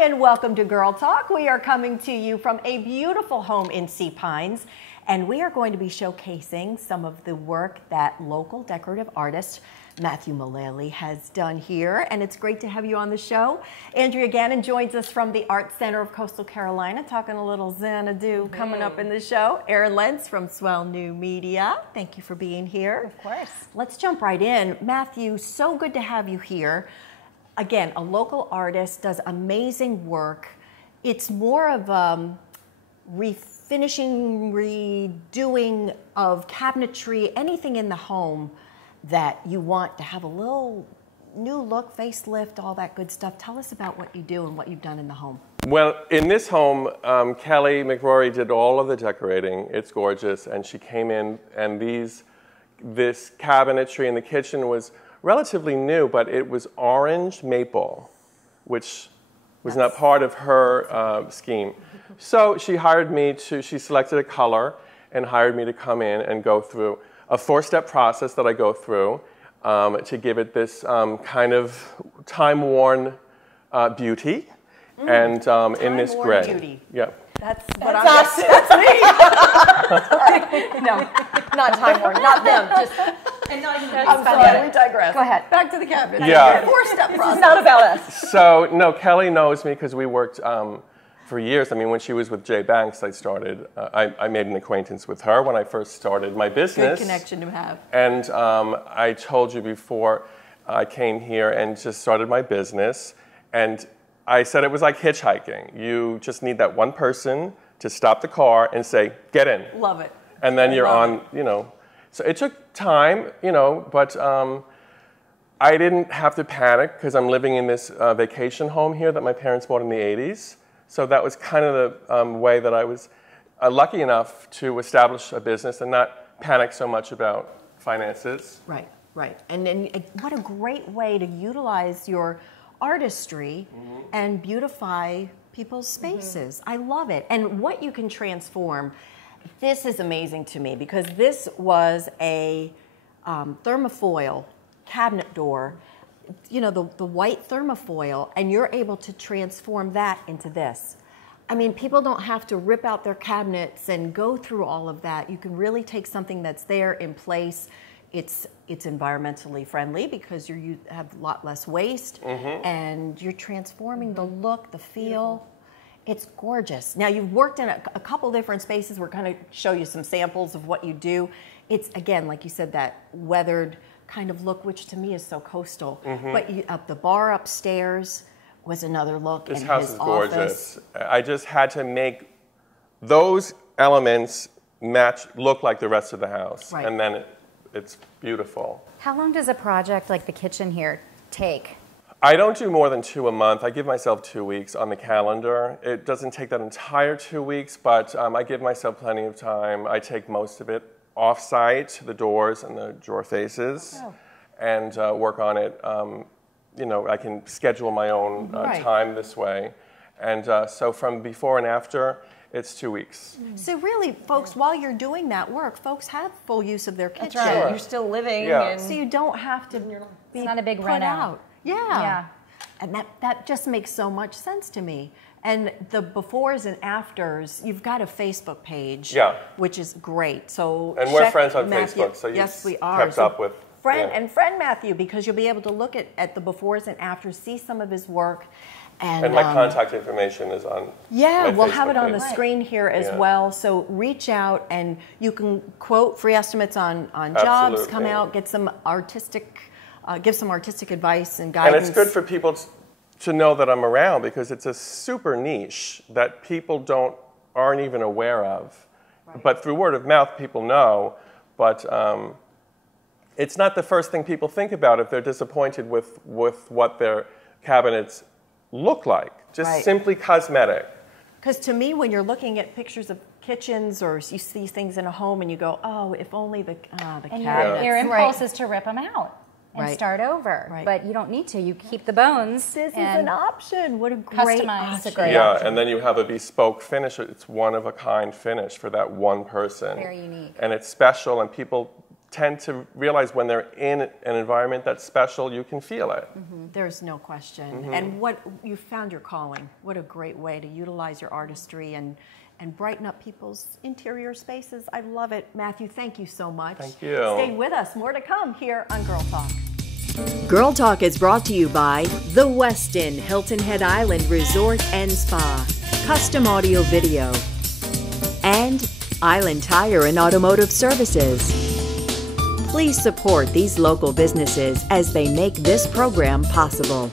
Hi, and welcome to Girl Talk. We are coming to you from a beautiful home in Sea Pines, and we are going to be showcasing some of the work that local decorative artist Matthew Mullally has done here, and it's great to have you on the show. Andrea Gannon joins us from the Art Center of Coastal Carolina, talking a little Xanadu coming up in the show. Erin Lentz from Swell New Media, thank you for being here. Of course. Let's jump right in. Matthew, so good to have you here. Again, a local artist, does amazing work. It's more of refinishing, redoing of cabinetry, anything in the home that you want to have a little new look, facelift, all that good stuff. Tell us about what you do and what you've done in the home. Well, in this home, Kelly McRory did all of the decorating. It's gorgeous, and she came in, and this cabinetry in the kitchen was relatively new, but it was orange maple, which was not part of her scheme. So she hired me she selected a color and hired me to come in and go through a four-step process that I go through to give it this kind of time-worn beauty. And in this gray. Beauty. Yeah. That's us. That's me. Sorry. No, not time-worn, not them. Just, I'm sorry, we digress. Go ahead. Back to the cabinet. Yeah. Four-step process. This is not about us. So, no, Kelly knows me because we worked for years. I mean, when she was with Jay Banks, I made an acquaintance with her when I first started my business. Good connection to have. And I told you before I came here and just started my business, and I said it was like hitchhiking. You just need that one person to stop the car and say, get in. Love it. And then you're on, you know. So it took time, you know, but I didn't have to panic because I'm living in this vacation home here that my parents bought in the 80s. So that was kind of the way that I was lucky enough to establish a business and not panic so much about finances. Right, right. And what a great way to utilize your artistry and beautify people's spaces. I love it. And what you can transform. This is amazing to me because this was a thermofoil cabinet door, you know, the white thermofoil, and you're able to transform that into this. I mean, people don't have to rip out their cabinets and go through all of that. You can really take something that's there in place. It's environmentally friendly because you have a lot less waste, and you're transforming the look, the feel. It's gorgeous. Now, you've worked in a couple different spaces. We're going to show you some samples of what you do. It's, again, like you said, that weathered kind of look, which to me is so coastal. But the bar upstairs was another look. This house is gorgeous. I just had to make those elements look like the rest of the house. Right. And then it's beautiful. How long does a project like the kitchen here take? I don't do more than 2 a month. I give myself 2 weeks on the calendar. It doesn't take that entire 2 weeks, but I give myself plenty of time. I take most of it off-site, the doors and the drawer faces, and work on it. You know, I can schedule my own time this way. And so from before and after, it's 2 weeks. So really, folks, while you're doing that work, folks have full use of their kitchen. That's right. Sure. You're still living. Yeah. And So you don't have to be it's not a big put run out. Yeah. Yeah. And that just makes so much sense to me. And the befores and afters, you've got a Facebook page, which is great. So and we're friends on Matthew. Facebook, so yes, we are. kept up with. Friend Matthew, because you'll be able to look at the befores and afters, see some of his work. And my contact information is on my we'll Facebook have it on the page. screen here as well. So reach out and you can quote free estimates on jobs, come out, get some give some artistic advice and guidance. And it's good for people to know that I'm around because it's a super niche that people aren't even aware of. Right. But through word of mouth, people know. But it's not the first thing people think about if they're disappointed with what their cabinets look like. Just simply cosmetic. Because to me, when you're looking at pictures of kitchens or you see things in a home and you go, oh, if only the cabinets. Your impulse is to rip them out and start over. But you don't need to. You keep the bones. This is an option. What a great option. And then you have a bespoke finish. It's one-of-a-kind finish for that one person. Very unique. And it's special, and people tend to realize when they're in an environment that's special, you can feel it. There's no question. And what you found your calling. What a great way to utilize your artistry and brighten up people's interior spaces. I love it. Matthew, thank you so much. Thank you. Stay with us. More to come here on Girl Talk. Girl Talk is brought to you by The Westin Hilton Head Island Resort and Spa, Custom Audio Video, and Island Tire and Automotive Services. Please support these local businesses as they make this program possible.